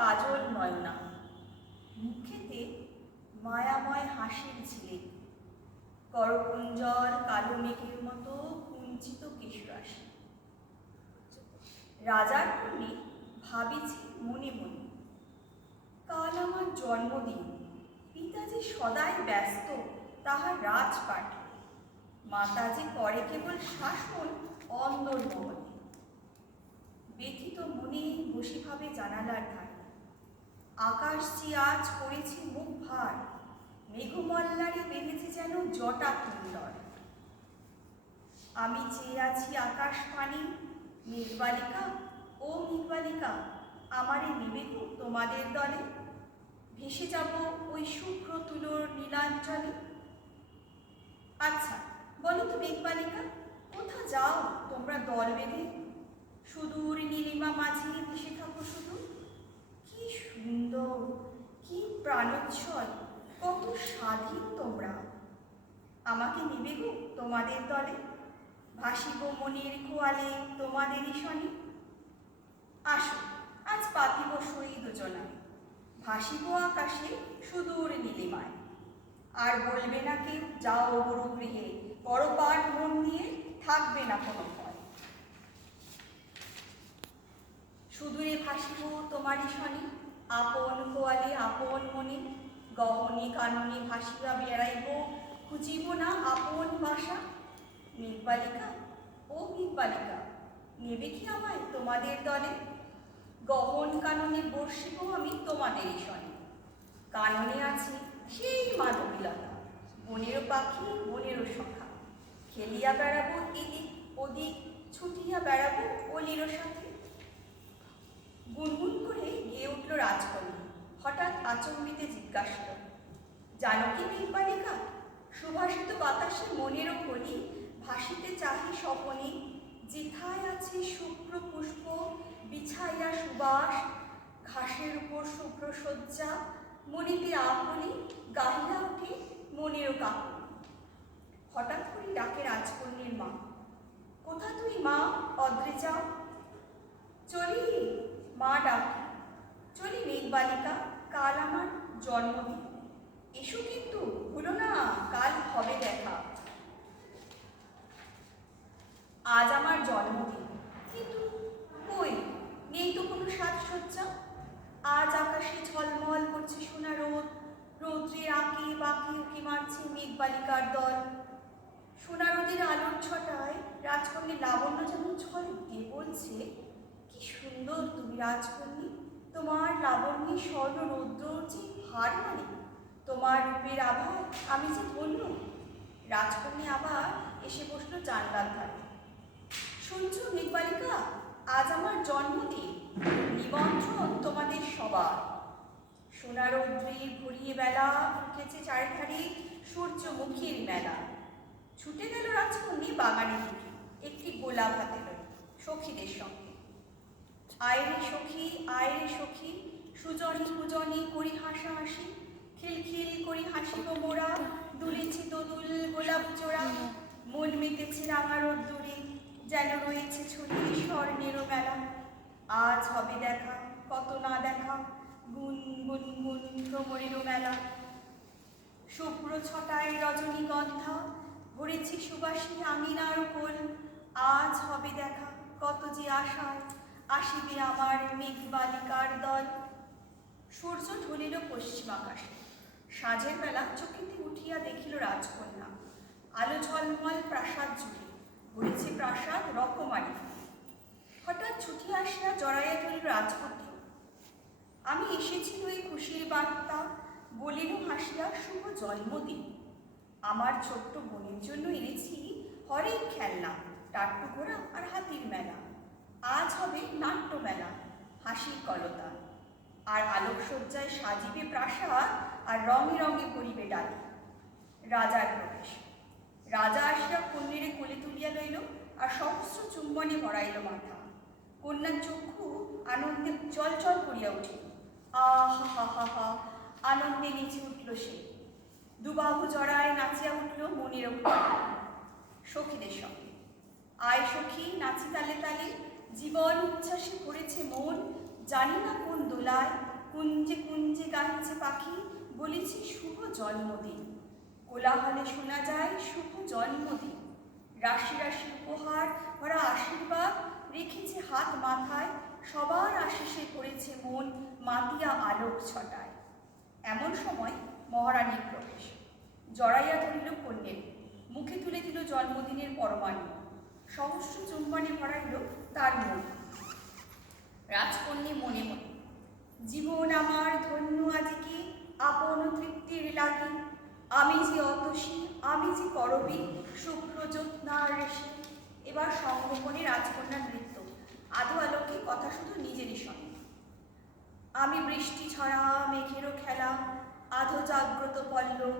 কাজল নয়না, মুখেতে মায়াময় হাসির ঝিলিক, করকুঞ্জল কালো মেঘের মতো কুঞ্চিত কেশরাশি। রাজার কন্যে ভাবিছে মনে মনে, কাল আমার জন্মদিন, পিতা যে সদাই ব্যস্ত তাহার রাজপাটে, মাতা যে করে কেবল শাসন অন্দরমহলে। ব্যথিত মনে বসে ভাবে জানালার ধারে, আকাশ যে আজ করেছে মুখ ভার, মেঘমল্লারে বেঁধেছে যেন জটা কুণ্ডল। আমি চেয়ে আছি আকাশ পানি, মেঘবালিকা ও মেঘবালিকা, আমারে নেবে গো তোমাদের দলে, ভেসে যাব ওই শুভ্র তুলোর নীলাঞ্চলে। আচ্ছা বলো তো মেঘবালিকা, কোথা যাও তোমরা দল বেঁধে, সুদূর নীলিমা মাঝে ভেসে থাকো শুধু? কি সুন্দর, কি প্রাণোচ্ছল, কত স্বাধীন তোমরা। আমাকে নেবে গো তোমাদের দলে, ভাসিব মনের খোয়ালে তোমাদেরই শনে। আসো আজ পাতিব সই দুজনায়, ভাসিব আকাশে সুদূর নীলিমায়। আর বলবে না কেউ যাও গুরু গৃহে, পরপাঠ মন দিয়ে থাকবে না কোনো ভয়। সুদূরে ভাসিব তোমারই শনে, আপন খোয়ালে আপন মনে, গহনে কাননে ভাসিয়া বেড়াইব, খুঁজিব না আপন বাসা। মেঘবালিকা ও মেঘবালিকা, নেবে কি আমায় তোমাদের দলে, গহন কাননে বর্ষিব আমি তোমাদেরই শনে। কাননে আছে সেই মাধবীলতা, বনেরও পাখি বনেরও সখা, খেলিয়া বেড়াবো এদিক ওদিক, ছুটিয়া বেড়াবো অলিরও সাথে। গুনগুন করে গেয়ে উঠল রাজকন্যা, হঠাৎ আচম্বিতে জিজ্ঞাসা, জানো কি মেঘবালিকা, সুভাষিত বাতাসে মনেরও কলি, ভাসিতে চাহি স্বপনে, যেথায় আছে শুভ্র পুষ্প বিছাইয়া সুবাস, ঘাসের উপর শুভ্র শয্যা, মনেতে আপনি গাহিয়া ওঠে মনেরও কাকুন। হঠাৎ করে ডাকে রাজকন্যের মা, কোথা তুই মা অদ্রিজা? চলি মা ডাকে, চলি মেঘবালিকা, কাল আমার জন্মদিন, এসো কিন্তু ভুলো না কাল হবে দেখা। আজ আমার জন্মদিন, কিন্তু কই নেই তো কোনো সাজসজ্জা। আজ আকাশে ঝলমল করছে সোনা রোদ, রৌদ্রের আঁকে বাঁকে উঁকি মারছে মেঘবালিকার দল। সোনা রোদের আলোর ছটায় রাজকন্যা লাবণ্য যেন ঝলকে বলছে, কি সুন্দর তুমি রাজকন্যা, তোমার লাবণ্যে স্বর্ণ রৌদ্র যে ভার মানে, তোমার রূপের আভায় আমি যে ধন্য। রাজকন্যা আবার এসে বসলো জানলার ধারে, শুনছো মেঘবালিকা, আজ আমার জন্মদিন, নিমন্ত্রণ তোমাদের সবার। সোনা রৌদ্রে ভরিয়ে বেলা, উঠেছে চারিধারে সূর্যমুখীর মেলা। ছুটে গেল রাজকন্যা বাগানের দিকে, একটি গোলাপ হাতে লয় সখীদের সঙ্গে। আয়রে সখী আয়রে সখী, সুজনী কুজনী করি হাসাহাসি, খিলখিল করি হাসিব মোরা, দুলেছে দোদুল গোলাপ জোড়া, মন মেতেছে রাঙা রোদ্দুরে, যেন রয়েছে ছড়িয়ে স্বর্ণেরও মেলা। আজ হবে দেখা কত না দেখা, গুন গুন গুন ভ্রমরেরও মেলা। শুভ্র ছটায় রজনীগন্ধা, ভরেছি সুবাসী আঙিনার কোল। আজ হবে দেখা কত যে আশায়, আসিবে আমার মেঘবালিকার দল। সূর্য ঢলিল পশ্চিম আকাশে, সাঁঝের বেলা চকিতে উঠিয়া দেখিল রাজকন্যা, আলো ঝলমল প্রাসাদ জুড়ে, ভরেছে প্রাসাদ রকমারি। হঠাৎ ছুটিয়া আসিয়া জড়াইয়া ধরিল রাজকন্যা, আমি এসেছি ওই খুশির বার্তা, বলিল হাসিয়া শুভ জন্মদিন। আমার ছোট্ট বোনের জন্য এনেছি হরেক খেলনা, টাট্টু ঘোড়া আর হাতির মেলা। আজ হবে নাট্য মেলা, হাসির কলতা, আর আলোকসজ্জায় সাজিবে প্রাসাদ, আর রঙে রঙে করিবে ডালি। রাজার প্রবেশ, রাজা আসিয়া কন্যারে কোলে তুলিয়া লইল, আর সহস্র চুম্বনে ভরাইল মাথা। কন্যার চক্ষু আনন্দে চলচল করিয়া উঠিল, আহা হা হা হা, আনন্দে নেচে উঠল সে, দুবাহু জড়ায় নাচিয়া উঠল মনের সখীদের সঙ্গে। আয় সখী নাচি তালে তালে, জীবন উচ্ছ্বাসে ভরেছে মন, জানি না কোন দোলায় কুঞ্জে কুঞ্জে গাহিছে পাখি, বলেছে শুভ জন্মদিন। কোলাহলে শোনা যায় শুভ জন্মদিন। রাশি রাশি উপহার ভরা আশীর্বাদ রেখেছে হাত মাথায়, সবার আশিসে করেছে মন মাতিয়া আলোক ছটায়। এমন সময় মহারানীর প্রবেশ। জড়াইয়া ধরিল কন্যের, মুখে তুলে দিল জন্মদিনের পরমাণু। সহস্র চুম্বনে ভরাইল তার মন। রাজকন্যে মনে মনে, জীবন আমার ধন্য আজিকে, আপন তৃপ্তির লাগে। আমি যে অতসী, আমি যে করবী, শুভ্র জ্যোৎস্নার ঋষি। এবার সংগোপনে রাজকন্যার নৃত্য, আধো আলোকে কথা শুধু নিজেরই সঙ্গে। আমি বৃষ্টি ছড়া মেঘেরও খেলা, আধো জাগ্রত পল্লব।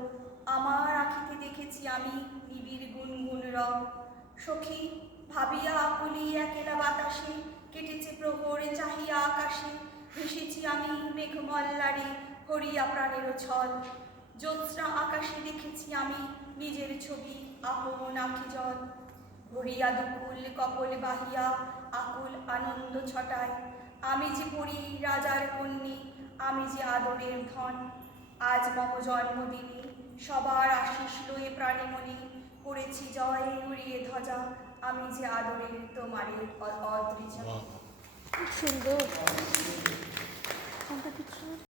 আমার আখিতে দেখেছি আমি নিবিড় গুনগুন রব। সখী ভাবিয়া আকুলি একেলা বাতাসে, কেটেছে প্রহরে চাহিয়া আকাশে। ভেসেছি আমি মেঘমল্লারে, হরিয়া প্রাণের ছল। জ্যোৎস্না আকাশে দেখেছি আমি নিজের ছবি, আপন আখি জল। ভরিয়া দুকুল কপল বাহিয়া আকুল আনন্দ ছটায়। আমি যে পড়ি রাজার কন্যে, আমি যে আদরের ধন। আজ মম জন্মদিনে সবার আশিস লয়ে প্রাণে মনে, করেছি জয় উড়িয়ে ধ্বজা, আমি যে আদরের তোমারে অদ্রিজা। খুব সুন্দর।